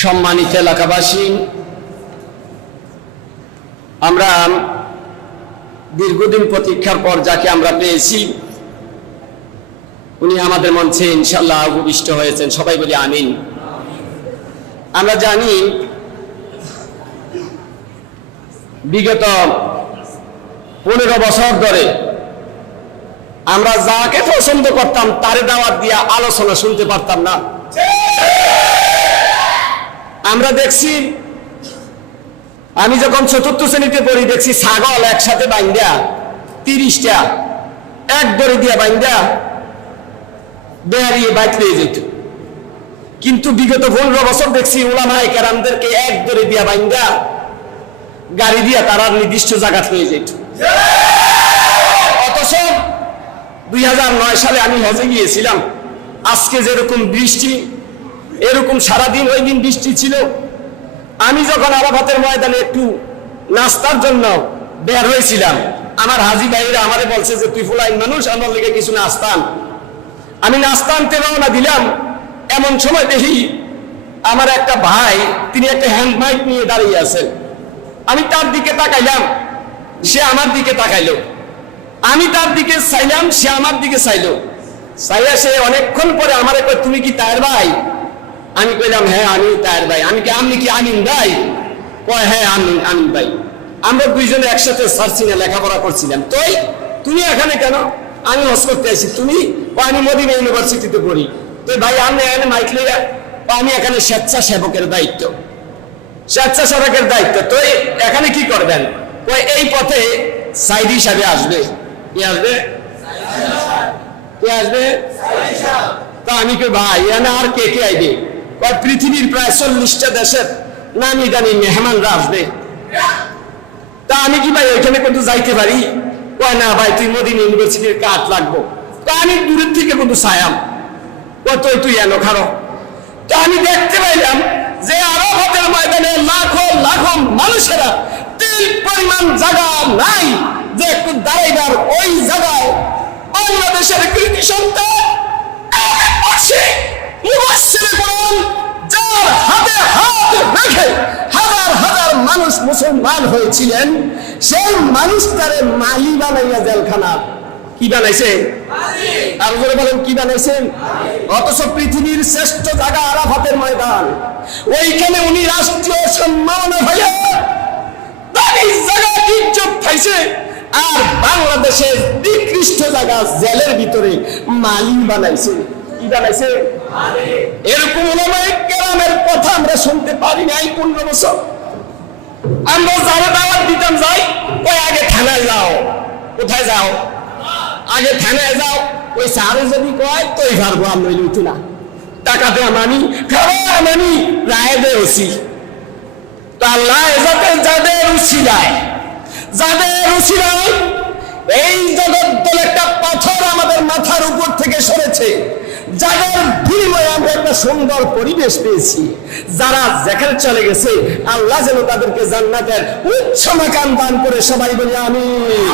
সম্মানিত এলাকাবাসী, আমরা দীর্ঘদিন প্রতীক্ষার পর যাকে আমরা পেয়েছি উনি আমাদের মঞ্চে ইনশাআল্লাহ উপবিষ্ট হয়েছেন। সবাই বলি আমিন। আমরা জানি বিগত 15 বছর ধরে আমরা যাকে পছন্দ করতাম তারে দাওয়াত দিয়া আলোচনা শুনতে পারতাম না। আমরা দেখছি, আমি যখন 4র্থ শ্রেণীতে পড়ি দেখছি ছাগল একসাথে বাইন্দা 30টা এক দড়ি দিয়া বাইন্দা বেহারিয়ে বাইক নিয়ে যেত। কিন্তু বিগত 15 বছর দেখছি উলামায়ে কেরামদেরকে এক দড়ি দিয়া বাইন্দা গাড়ি দিয়া তারা নির্দিষ্ট জায়গা নিয়ে যেত। অথচ 2009 সালে আমি হজে গিয়েছিলাম। আজকে যেরকম বৃষ্টি, এরকম সারাদিন ওই দিন বৃষ্টি ছিল। আমি যখন আরাফাতের ময়দানে একটু নাস্তার জন্য বের হয়েছিলাম, আমার হাজি ভাইরা আমারে বলছে যে তুই ফুলাইন মানুষ, আমার লেগে কিছু নাস্তা আন। আমি নাস্তা আনতে রওনা দিলাম, এমন সময় দেখি আমার একটা ভাই, তিনি একটা হ্যান্ড মাইক নিয়ে দাঁড়িয়ে আছেন। আমি তার দিকে তাকাইলাম, সে আমার দিকে তাকাইলো। আমি তার দিকে চাইলাম, সে আমার দিকে চাইলো। চাইয়া সে অনেকক্ষণ পরে আমারে কয়, তুমি কি তায়ের ভাই? আমি কইলাম হ্যাঁ আমি তায়ের ভাই। আমি কি আমিন ভাই? কয় হ্যাঁ আমিন ভাই। আমরা দুইজনে একসাথে সার্চিনে লেখাপড়া করছিলাম। তোই তুমি এখানে কেন? আমি হজ করতে আসি। তুমি? আমি মদিনা ইউনিভার্সিটিতে পড়ি। তো ভাই আমি এখানে মাইক লইয়া, আমি এখানে স্বেচ্ছাসেবকের দায়িত্ব, স্বেচ্ছাসেবকের দায়িত্ব। তো এখানে কি করবেন? কয় এই পথে সাইড হিসাবে আসবে। কি আসবে? কে আসবে? তা আমি কই ভাই এখানে আর কে কে আইবে? কয় পৃথিবীর প্রায় 40টা দেশের নামি দামি মেহমানরা আসবে। তা আমি কি ভাই ওইখানে কিন্তু যাইতে পারি? কয় না ভাই, তুই মদিনা ইউনিভার্সিটির কাঠ লাগবো। তা আমি দূরের থেকে কিন্তু ছায়াম। কয় তুই এনো খারো। তা আমি দেখতে পাইলাম যে আরাফাতের ময়দানে লাখো লাখো মানুষেরা তিল পরিমাণ জায়গা নাই যে একটু দাঁড়াইবার। ওই জায়গায় বাংলাদেশের কৃতি সন্তান যার হাতে হাত রেখে হাজার হাজার মানুষ মুসলমান হয়েছিলেন, সেই মানুষটারে মালি বানাইয়া জেলখানা কি বানাইছে? আর বলে বলেন কি বানাইছেন? অথচ পৃথিবীর শ্রেষ্ঠ জায়গা আরাফাতের ময়দান, ওইখানে উনি রাষ্ট্রীয় সম্মাননা ভাইয়া তার এই জায়গা ইজ্জত পাইছে। আর বাংলাদেশের নিকৃষ্ট জায়গা জেলের ভিতরে মালি বানাইছে। কি বানাইছে? এরকম উলামায়ে কেরামের কথা আমরা শুনতে পারি নাই 15 বছর। আমরা যারা দাওয়াত দিতাম যাই, ওই আগে থানায় যাও। কোথায় যাও? আগে থানায় যাও। ওই স্যারে যদি কয় তুই পারবো, আমি লইতে না। টাকা দেওয়া মানি, খাওয়া মানি, রায় দে ওসি। তা আল্লাহ যাতে যাদের উসিলায় এই জগৎ দল একটা পাথর আমাদের মাথার উপর থেকে সরেছে, যাদের বিনিময়ে আমরা একটা সুন্দর পরিবেশ পেয়েছি। যারা যেখানে চলে গেছে আল্লাহ যেন তাদেরকে জান্নাতের উচ্চ মাকাম দান করে। সবাই বলি আমিন।